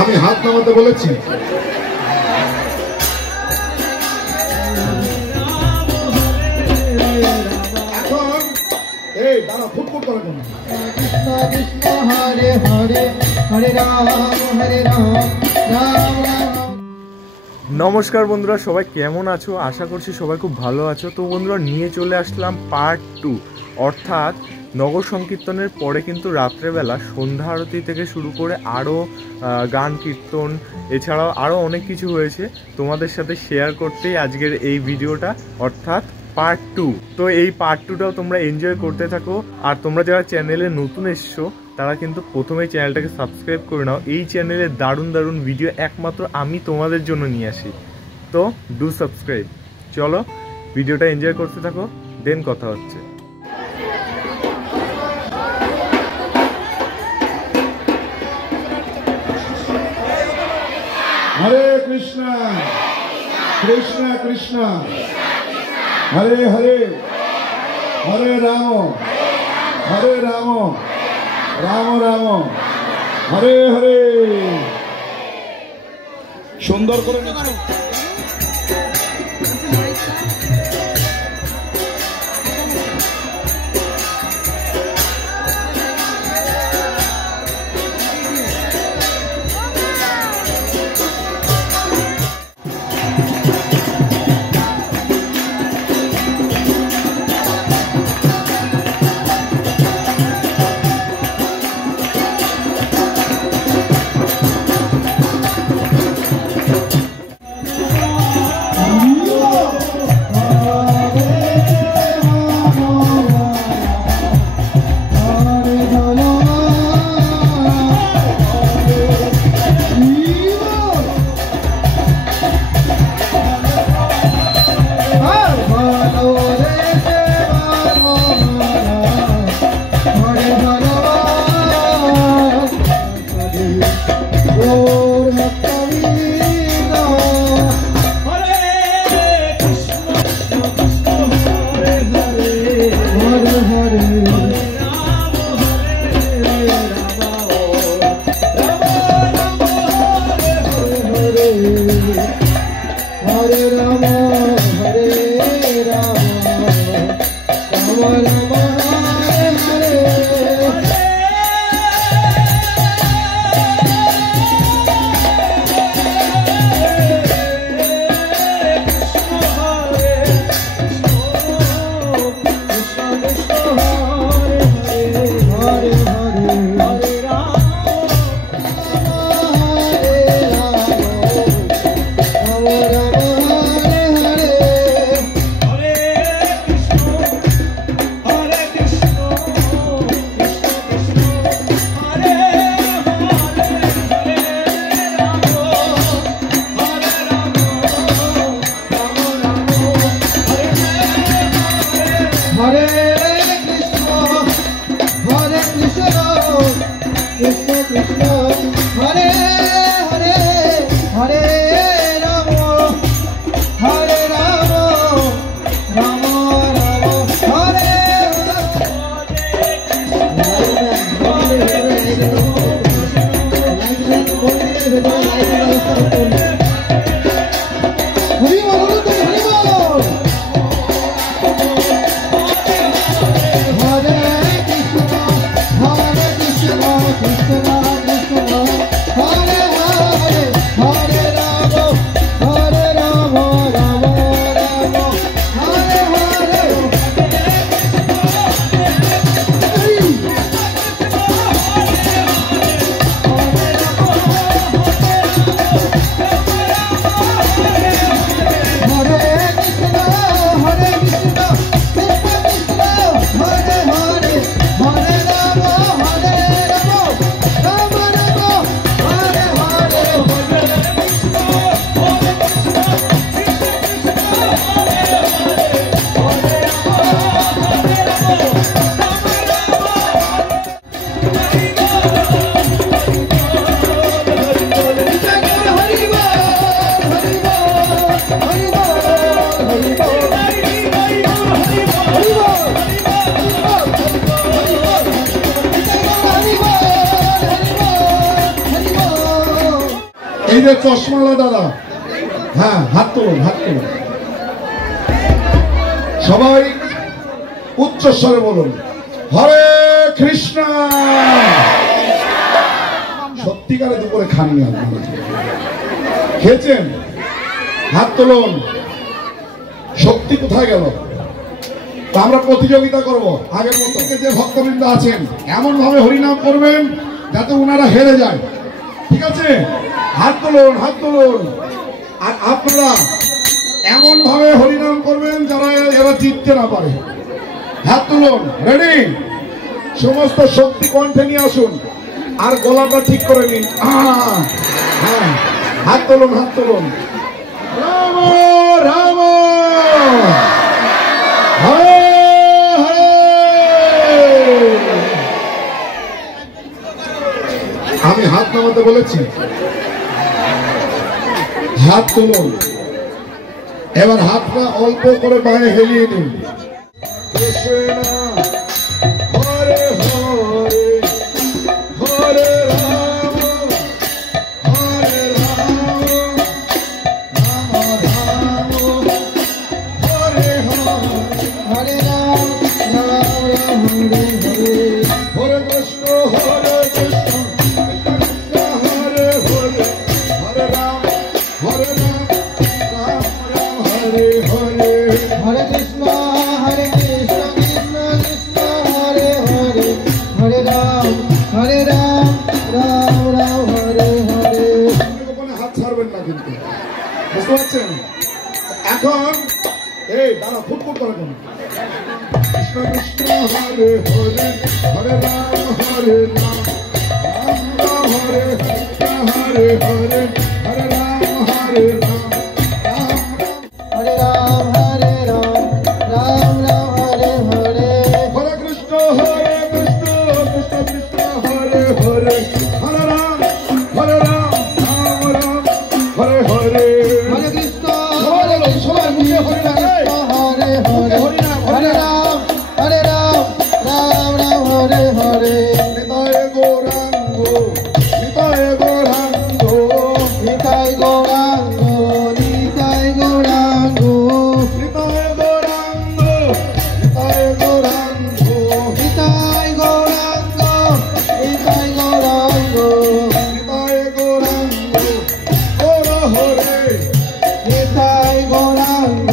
আমি হাত নামাতে বলেছি। এখন এই দাঁড়া ফুটফুট করে কেন? কৃষ্ণ কৃষ্ণ হরে হরে হরে রাম হরে রাম রাম রাম। নমস্কার বন্ধুরা, সবাই কেমন আছো? আশা করছি সবাই খুব ভালো আছো। তো বন্ধুরা, নিয়ে চলে আসলাম পার্ট 2, অর্থাৎ নগর সংকীর্তনের পরে কিন্তু রাত্রেবেলা সন্ধ্যা আরতি থেকে শুরু করে আরও গান কীর্তন এছাড়াও আরও অনেক কিছু হয়েছে। তোমাদের সাথে শেয়ার করতেই আজকের এই ভিডিওটা, অর্থাৎ পার্ট 2। তো এই পার্ট 2টাও তোমরা এনজয় করতে থাকো। আর তোমরা যারা চ্যানেলে নতুন এসছো তারা কিন্তু প্রথমেই চ্যানেলটাকে সাবস্ক্রাইব করে নাও। এই চ্যানেলে দারুণ দারুণ ভিডিও একমাত্র আমি তোমাদের জন্য নিয়ে আসি। তো ডু সাবস্ক্রাইব। চলো ভিডিওটা এনজয় করতে থাকো, দেন কথা হচ্ছে। হরে কৃষ্ণ কৃষ্ণ কৃষ্ণ হরে হরে হরে রাম রাম রাম হরে হরে। সুন্দর করে Krishna যে চশমালা দাদা, হ্যাঁ হাত তুলুন, হাত তুলুন। সবাই উচ্চস্বরে বলুন হরে কৃষ্ণ। সত্যিকারে দুপুরে খাননি আপনারা? খেয়েছেন? হাত তুলুন। শক্তি কোথায় গেল? আমরা প্রতিযোগিতা করব আগের মতো। যে ভক্তবৃন্দ আছেন এমন ভাবে হরিনাম করবেন যাতে ওনারা হেরে যায়, ঠিক আছে? হাত তুলুন, হাত তুলুন। আর আপনারা এমন ভাবে হরিনাম করবেন যারা এরা জিততে না পারে। হাত তুলুন। রেডি? সমস্ত শক্তি কণ্ঠে নিয়ে আসুন আর গলাটা ঠিক করে নিন। হ্যাঁ, হাত তুলুন, হাত তুলুন। রাম রাম হরে হরে। আমি হাত নামাতে বলেছি, হাত তুলুন। এবার হাতটা অল্প করে বাইরে হেলিয়ে নিন। হরে হরে হরে রাম হরে রাম রাম রাম হরে হরে রাম রাম রাম হরে হরে। হরে কৃষ্ণ হরে কৃষ্ণ কৃষ্ণ হরে হরে হরে রাম রাম রাম হরে হরে। হরে কৃষ্ণ হরে কৃষ্ণ কৃষ্ণ কৃষ্ণ হরে হরে হরে রাম রাম রাম হরে হরে। হাত ছাড়বেন না কিন্তু, বুঝতে পারছেন? এখন এই দাঁড়া, ফুটফুট করে কেন? কৃষ্ণ কৃষ্ণ হরে হরে হরে রাম রাম রাম হরে হরে হরে হরে রাম হরে রাম হরে রাম রাম রাম হরে হরে। হরে কৃষ্ণ কৃষ্ণ কৃষ্ণ হরে হরে হরে রাম রাম রাম হরে হরে। হরে কৃষ্ণ সবাই মুখে হরে হরে হরে হরে রাম রাম রাম হরে হরে। নিতাই গৌরাঙ্গ নিতাই গৌরাঙ্গ নিতাই গৌরাঙ্গ নিতাই গৌরাঙ্গ নিতাই গৌরাঙ্গ নিতাই গৌরাঙ্গ নিতাই গৌরাঙ্গ নিতাই গৌরাঙ্গ নিতাই গৌরাঙ্গ গৌর হরে নিতাই গৌরাঙ্গ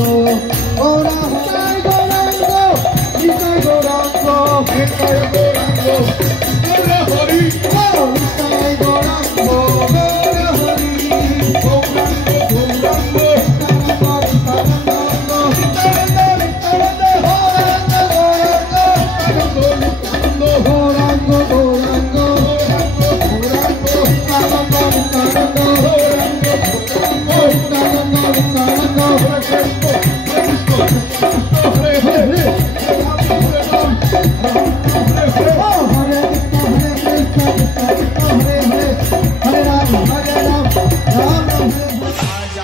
গৌর নিতাই গৌরাঙ্গ নিতাই গৌরাঙ্গ নিতাই গৌরাঙ্গ গৌর হরি নিতাই গৌরাঙ্গ গৌর হরি গৌরাঙ্গ গৌরাঙ্গ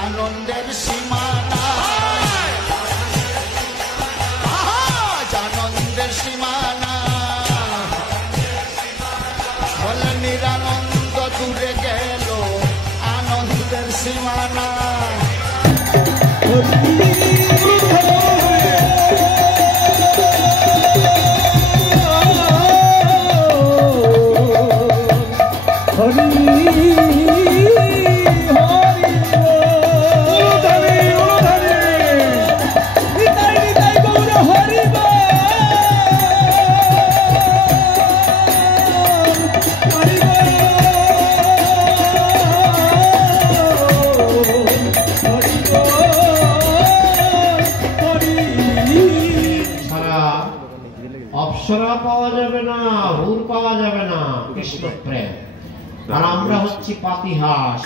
আনন্দের সীমানা, আনন্দের সীমানা, বলে নিরানন্দ দূরে গেল আনন্দের সীমানা। অপ্সরা পাওয়া যাবে না, হুর পাওয়া যাবে না, কৃষ্ণ প্রেম। আর আমরা হচ্ছি পাতিহাস।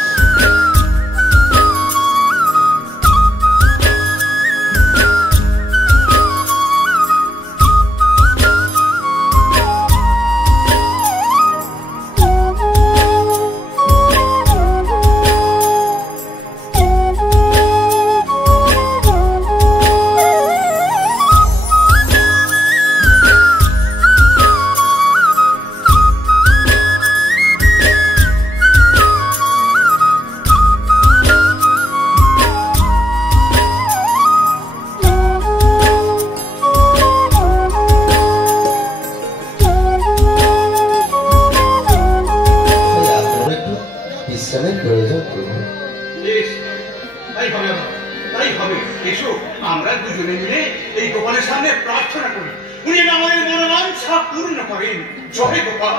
তাই হবে বাবা, তাই হবে। এসো আমরা দুজনে মিলে এই গোপালের সামনে প্রার্থনা করি, উনি যেন আমাদের মনোবাঞ্ছা পূর্ণ করেন। জয় গোপাল।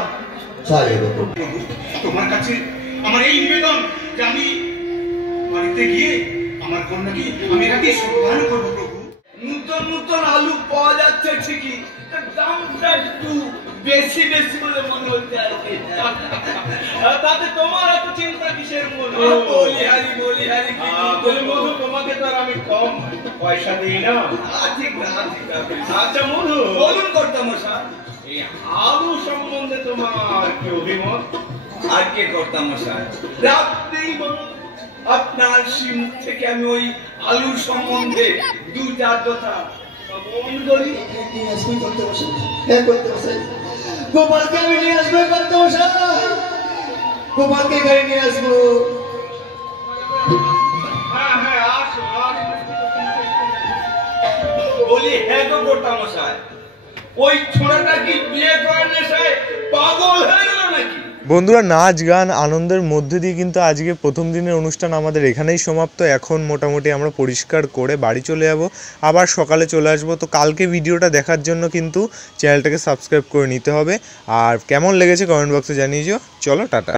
জয় গোপাল। প্রভু, তোমার কাছে আমার এই নিবেদন যে আমি বাড়িতে গিয়ে আমার কন্যাকে আমি রাতে সম্মান করবো প্রভু। নূতন নূতন আলু পাওয়া যাচ্ছে ঠিকই, দামটা একটু বেশি বেশি বলে মনে হচ্ছে আর কি। তাতে তোমার এত চিন্তা কিসের? মনে বলি হারি বলে মধু, তোমাকে তো আর আমি কম পয়সা দিই না। ঠিক না, ঠিক আছে। আচ্ছা মধু, বলুন কর্তামশাই, এই আলু সম্বন্ধে তোমার কি অভিমত? আর কে কর্তামশাই, রাত্রেই বলুন, আপনার মুখ থেকে আমি ওই আলুর সম্বন্ধে দু চার কথা গোপালকে আমি নিয়ে আসবো, গোপালকে গাড়ি নিয়ে আসবো। হ্যাঁ হ্যাঁ, আসো বলি। হ্যাঁ গো কর্তামশাই, ওই ছোড়াটা কি বিয়ে করার নেশায় পাগল হয়ে গেল নাকি? বন্ধুরা, নাচ গান আনন্দের মধ্যে দিয়ে কিন্তু আজকে প্রথম দিনের অনুষ্ঠান আমাদের এখানেই সমাপ্ত। এখন মোটামুটি আমরা পরিষ্কার করে বাড়ি চলে যাব, আবার সকালে চলে আসবো। তো কালকে ভিডিওটা দেখার জন্য কিন্তু চ্যানেলটাকে সাবস্ক্রাইব করে নিতে হবে। আর কেমন লেগেছে কমেন্ট বক্সে জানিয়ে দিও। চলো টাটা।